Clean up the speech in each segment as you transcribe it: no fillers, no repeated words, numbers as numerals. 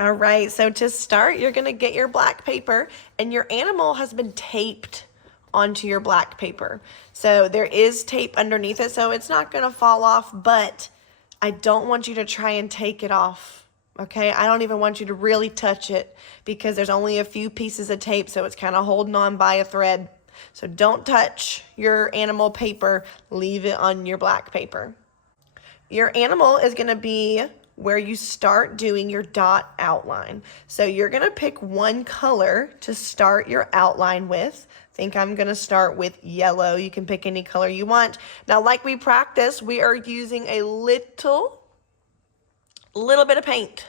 All right, so to start, you're gonna get your black paper and your animal has been taped onto your black paper. So there is tape underneath it, so it's not gonna fall off, but I don't want you to try and take it off, okay? I don't even want you to really touch it because there's only a few pieces of tape, so it's kind of holding on by a thread. So don't touch your animal paper, leave it on your black paper. Your animal is gonna be where you start doing your dot outline. So you're gonna pick one color to start your outline with. I think I'm gonna start with yellow. You can pick any color you want. Now, like we practiced, we are using a little bit of paint.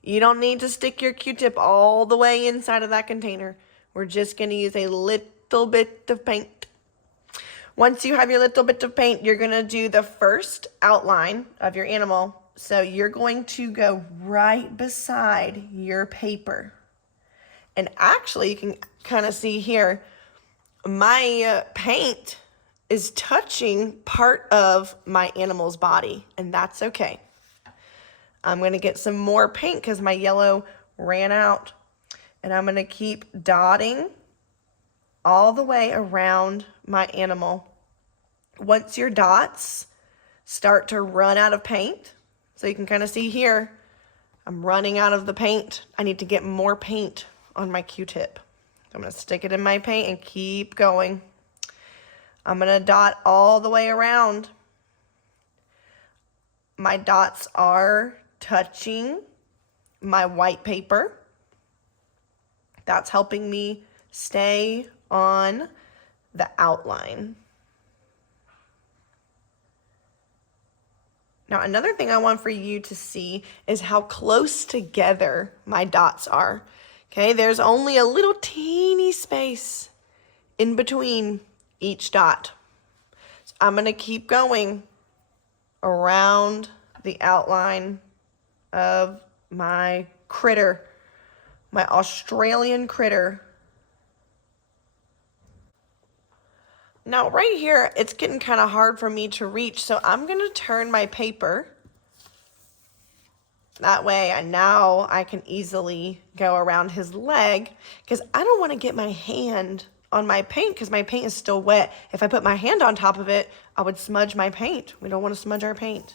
You don't need to stick your Q-tip all the way inside of that container. We're just gonna use a little bit of paint. Once you have your little bit of paint, you're gonna do the first outline of your animal. So you're going to go right beside your paper. And actually, you can kind of see here, my paint is touching part of my animal's body, and that's okay. I'm gonna get some more paint because my yellow ran out. And I'm gonna keep dotting all the way around my animal. Once your dots start to run out of paint, so you can kind of see here, I'm running out of the paint. I need to get more paint on my Q-tip. I'm gonna stick it in my paint and keep going. I'm gonna dot all the way around. My dots are touching my white paper. That's helping me stay on the outline. Now, another thing I want for you to see is how close together my dots are. Okay, there's only a little teeny space in between each dot. So I'm gonna keep going around the outline of my critter, my Australian critter. Now right here, it's getting kind of hard for me to reach, so I'm gonna turn my paper. That way now I can easily go around his leg because I don't want to get my hand on my paint because my paint is still wet. If I put my hand on top of it, I would smudge my paint. We don't want to smudge our paint.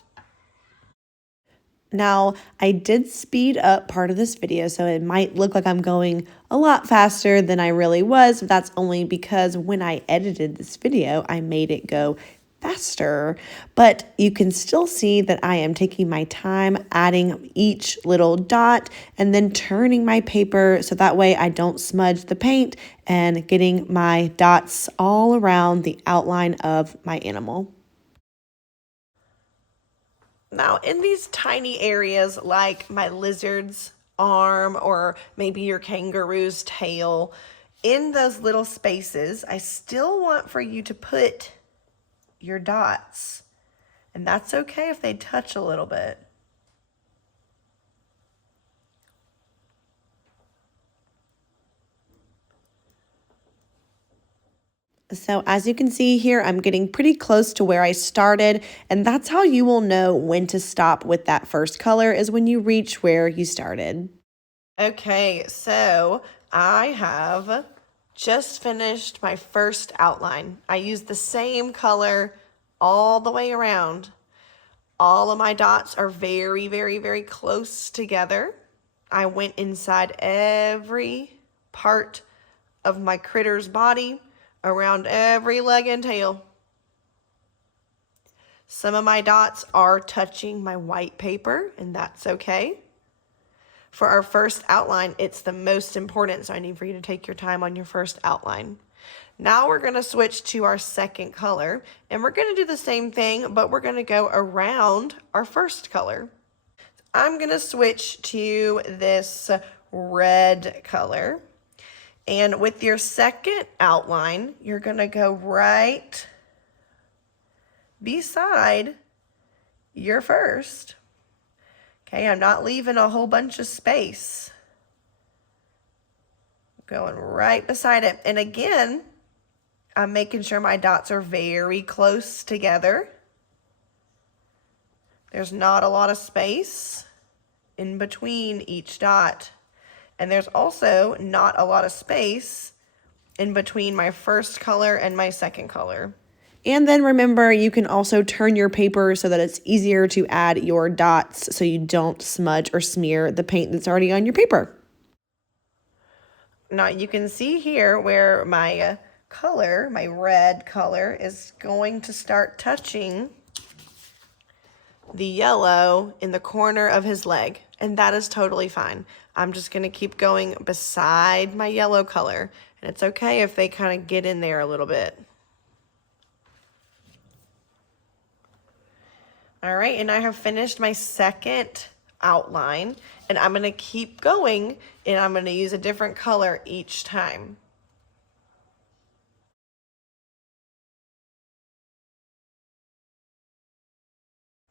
Now, I did speed up part of this video, so it might look like I'm going a lot faster than I really was. But that's only because when I edited this video, I made it go faster. But you can still see that I am taking my time adding each little dot and then turning my paper so that way I don't smudge the paint and getting my dots all around the outline of my animal. Now, in these tiny areas like my lizard's arm or maybe your kangaroo's tail, in those little spaces, I still want for you to put your dots. And that's okay if they touch a little bit. So as you can see here, I'm getting pretty close to where I started, and that's how you will know when to stop with that first color is when you reach where you started. Okay, so I have just finished my first outline. I used the same color all the way around. All of my dots are very, very, very close together. I went inside every part of my critter's body, around every leg and tail. Some of my dots are touching my white paper, and that's okay. For our first outline, it's the most important, so I need for you to take your time on your first outline. Now we're gonna switch to our second color, and we're gonna do the same thing, but we're gonna go around our first color. I'm gonna switch to this red color. And with your second outline, you're gonna go right beside your first. Okay, I'm not leaving a whole bunch of space. Going right beside it. And again, I'm making sure my dots are very close together. There's not a lot of space. in between each dot. And there's also not a lot of space in between my first color and my second color. And then remember, you can also turn your paper so that it's easier to add your dots so you don't smudge or smear the paint that's already on your paper. Now you can see here where my color, my red color, is going to start touching the yellow in the corner of his leg, and that is totally fine. I'm just going to keep going beside my yellow color, and it's okay if they kind of get in there a little bit. All right, and I have finished my second outline, and I'm going to keep going, and I'm going to use a different color each time.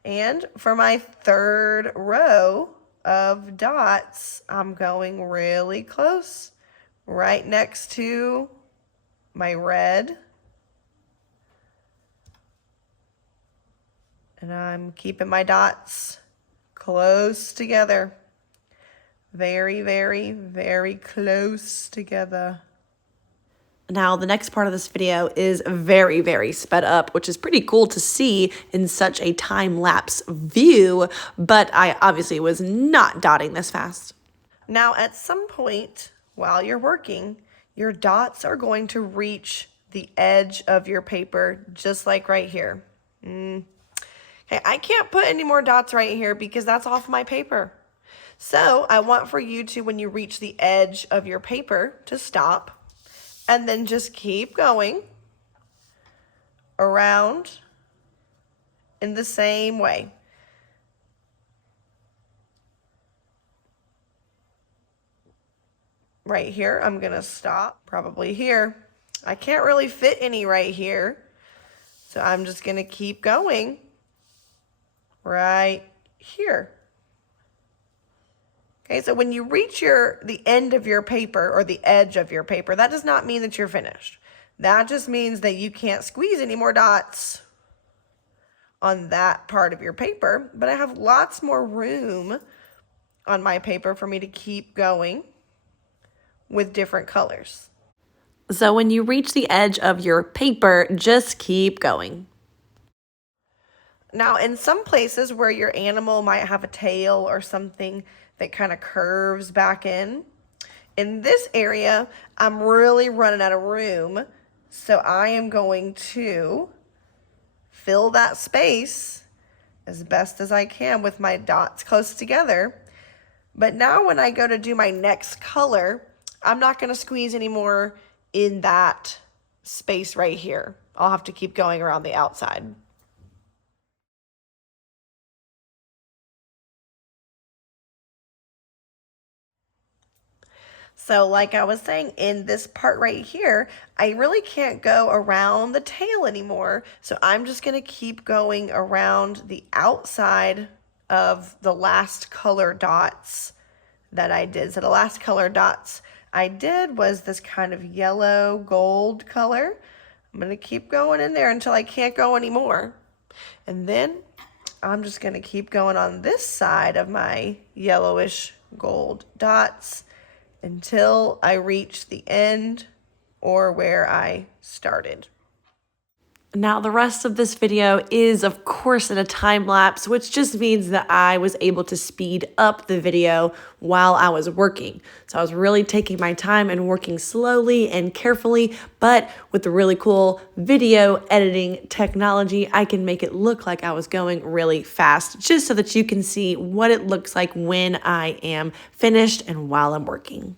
And for my third row of dots, I'm going really close, right next to my red. And I'm keeping my dots close together. Very, very, very close together. Now, the next part of this video is very, very sped up, which is pretty cool to see in such a time-lapse view, but I obviously was not dotting this fast. Now, at some point while you're working, your dots are going to reach the edge of your paper, just like right here. Okay, I can't put any more dots right here because that's off my paper. So I want for you to, when you reach the edge of your paper, to stop. And then just keep going around in the same way. Right here, I'm going to stop, probably here. I can't really fit any right here, so I'm just going to keep going right here. Okay, so when you reach the end of your paper or the edge of your paper, that does not mean that you're finished. That just means that you can't squeeze any more dots on that part of your paper, but I have lots more room on my paper for me to keep going with different colors. So when you reach the edge of your paper, just keep going. Now, in some places where your animal might have a tail or something that kind of curves back in this area, I'm really running out of room. So I am going to fill that space as best as I can with my dots close together. But now when I go to do my next color, I'm not going to squeeze anymore in that space right here. I'll have to keep going around the outside. So like I was saying, in this part right here, I really can't go around the tail anymore. So I'm just going to keep going around the outside of the last color dots that I did. So the last color dots I did was this kind of yellow gold color. I'm going to keep going in there until I can't go anymore. And then I'm just going to keep going on this side of my yellowish gold dots until I reach the end or where I started. Now, the rest of this video is, of course, in a time lapse, which just means that I was able to speed up the video while I was working. So I was really taking my time and working slowly and carefully, but with the really cool video editing technology, I can make it look like I was going really fast, just so that you can see what it looks like when I am finished and while I'm working.